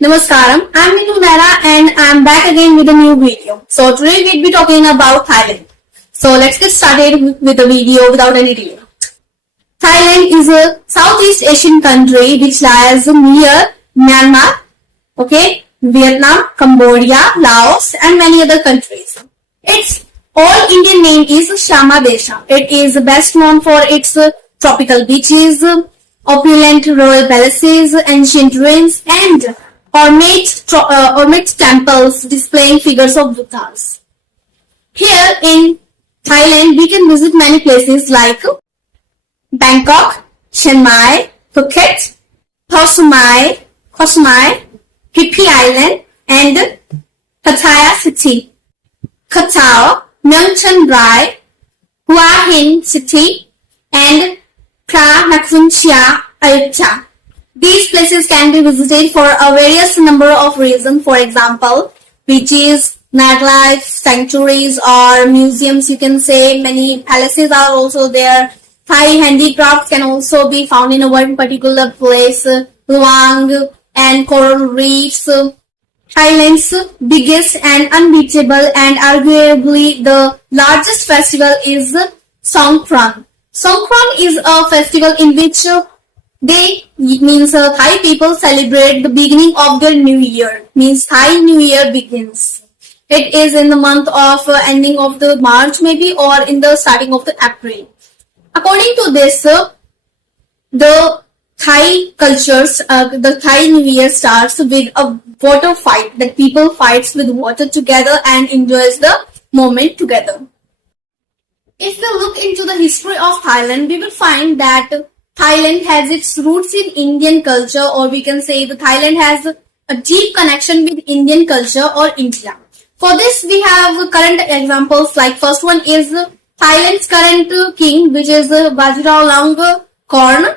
Namaskaram, I'm Neetu Mehra and I'm back again with a new video. So today we'll be talking about Thailand. So let's get started with the video without any delay. Thailand is a Southeast Asian country which lies near Myanmar, Vietnam, Cambodia, Laos and many other countries. Its all Indian name is Shyama Desha. It is best known for its tropical beaches, opulent royal palaces, ancient ruins and ornate temples displaying figures of Buddhas. Here in Thailand, we can visit many places like Bangkok, Chiang Mai, Phuket, Koh Samui, Phi Phi Island, and Pattaya City, Koh Tao, Muang Chai Rai, Hua Hin City, and Phra Nakhon Saen, Ayutthaya. These places can be visited for a various number of reasons. For example, beaches, nightlife, sanctuaries or museums, you can say. Many palaces are also there. Thai handicrafts can also be found in one particular place. Luang and coral reefs. Thailand's biggest and unbeatable and arguably the largest festival is Songkran. Songkran is a festival in which Thai people celebrate the beginning of their new year. Means Thai New Year begins. It is in the month of ending of the March maybe or in the starting of the April. According to this, the Thai cultures, the Thai New Year starts with a water fight that people fights with water together and enjoys the moment together. If we look into the history of Thailand, we will find that Thailand has its roots in Indian culture, or we can say that Thailand has a deep connection with Indian culture or India. For this, we have current examples like first one is Thailand's current king, which is Vajiralongkorn,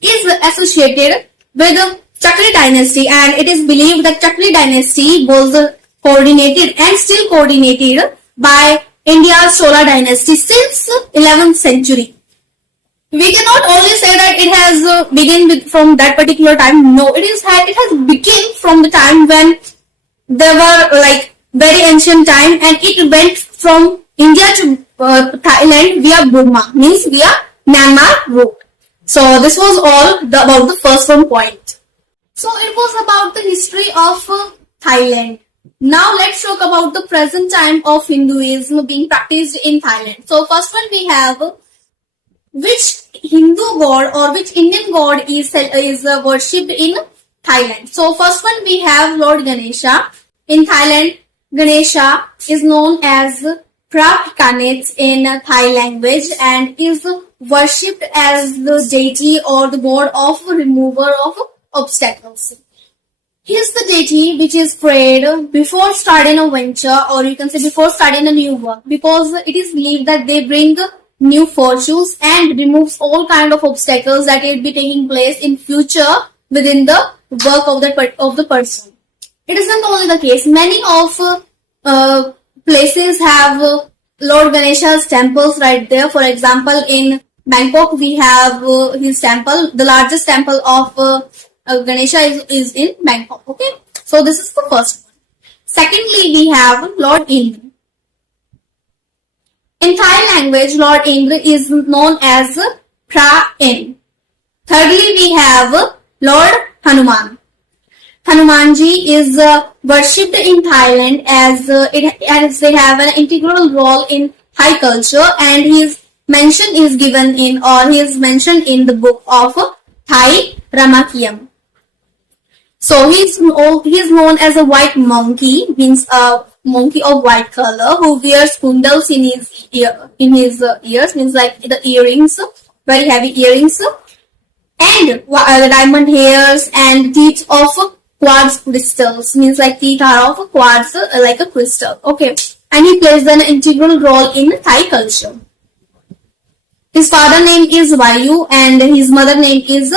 is associated with Chakri dynasty, and it is believed that Chakri dynasty was coordinated and still coordinated by India's Chola dynasty since 11th century. We cannot only say that it has begun from that particular time. No, it has begun from the time when there were like very ancient time, and it went from India to Thailand via Burma, means via Myanmar route. So this was all about the first one point. So it was about the history of Thailand. Now let's talk about the present time of Hinduism being practiced in Thailand. So first one we have which Hindu god or which Indian god is worshipped in Thailand. So first one we have Lord Ganesha. In Thailand, Ganesha is known as Prapkanets in Thai language and is worshipped as the deity or the god of remover of obstacles. He is the deity which is prayed before starting a venture, or you can say before starting a new work, because it is believed that they bring new fortunes and removes all kind of obstacles that will be taking place in future within the work of the person. It isn't only the case. Many of places have Lord Ganesha's temples right there. For example, in Bangkok we have his temple. The largest temple of Ganesha is in Bangkok. Okay, so this is the first one. Secondly, we have Lord Indra. In Thai language, Lord Indra is known as Phra In. Thirdly, we have Lord Hanuman. Hanumanji is worshipped in Thailand as they have an integral role in Thai culture, and his mention is given in, or he is mentioned in the book of Thai Ramakayam. So he is known as a white monkey, means a monkey of white color who wears kundals in his ears, means like the earrings, very heavy earrings, and the diamond hairs and teeth of quartz crystals, means like teeth are of quartz like a crystal. Okay, and he plays an integral role in Thai culture. His father name is Vayu and his mother name is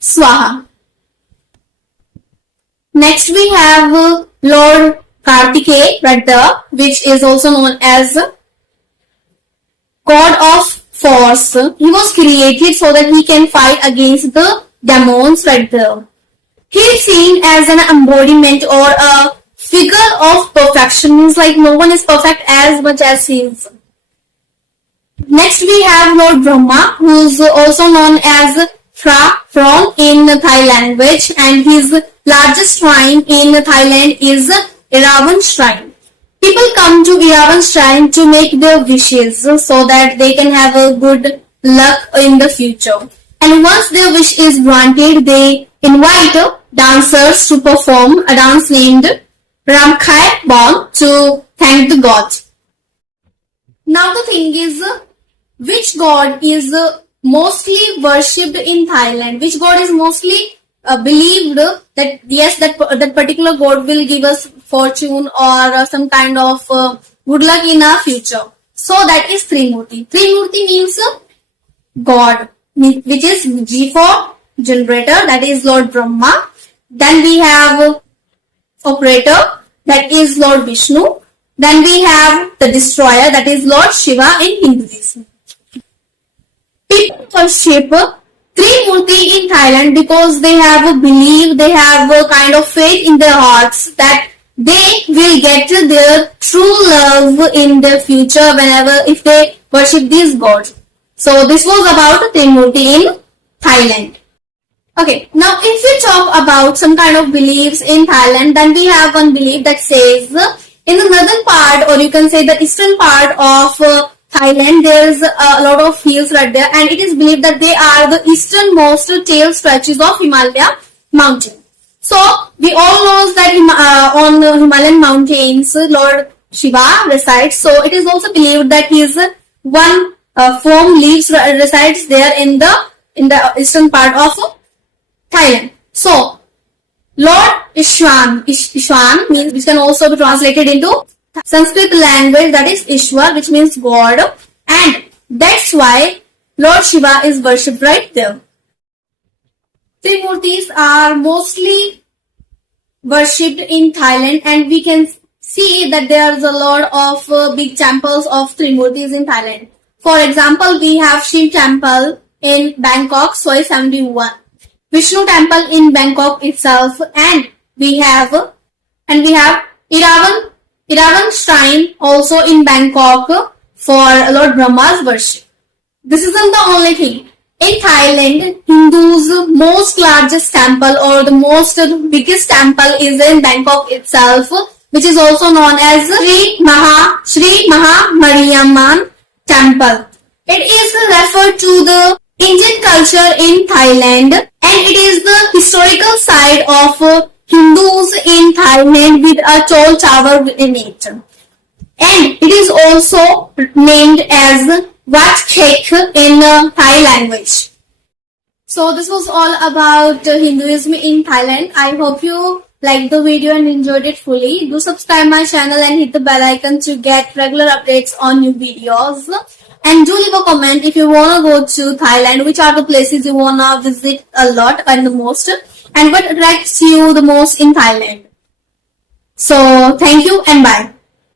Swaha. Next we have Lord Kartikeya right there, which is also known as God of Force. He was created so that he can fight against the demons right there. He is seen as an embodiment or a figure of perfection. Means like no one is perfect as much as he is. Next we have Lord Brahma, who is also known as Phra in Thai language, and his largest shrine in Thailand is Erawan Shrine. People come to Erawan Shrine to make their wishes so that they can have a good luck in the future. And once their wish is granted, they invite dancers to perform a dance named Ramkhai Bong to thank the gods. Now the thing is, which god is mostly worshipped in Thailand? Which god is mostly believed that yes, that particular god will give us fortune or some kind of good luck in our future? So that is Trimurti. Trimurti means god, which is G for generator, that is Lord Brahma. Then we have operator, that is Lord Vishnu. Then we have the destroyer, that is Lord Shiva in Hinduism. People worship Trimurti in Thailand because they have a belief, they have a kind of faith in their hearts that they will get their true love in their future whenever if they worship these gods. So this was about Trimurti in Thailand. Okay, now if we talk about some kind of beliefs in Thailand, then we have one belief that says in the northern part, or you can say the eastern part of Thailand, there is a lot of hills right there, and it is believed that they are the easternmost tail stretches of Himalaya mountain. So we all know that on the Himalayan mountains, Lord Shiva resides. So it is also believed that his one form resides there in the eastern part of Thailand. So Lord Ishwan means, which can also be translated into Sanskrit language, that is Ishwar, which means God, and that's why Lord Shiva is worshipped right there. Trimurtis are mostly worshipped in Thailand, and we can see that there is a lot of big temples of Trimurtis in Thailand. For example, we have Shiv Temple in Bangkok, Soi 71. Vishnu Temple in Bangkok itself, and we have Erawan Shrine also in Bangkok for Lord Brahma's worship. This isn't the only thing. In Thailand, Hindus' most largest temple or the most biggest temple is in Bangkok itself, which is also known as Sri Maha Mariamman Temple. It is referred to the Indian culture in Thailand, and it is the historical site of Hindus in Thailand with a tall tower in it. And it is also named as Wat Khek in Thai language. So this was all about Hinduism in Thailand. I hope you liked the video and enjoyed it fully. Do subscribe my channel and hit the bell icon to get regular updates on new videos. And do leave a comment if you wanna go to Thailand, which are the places you wanna visit a lot and the most, and what attracts you the most in Thailand. So thank you and bye.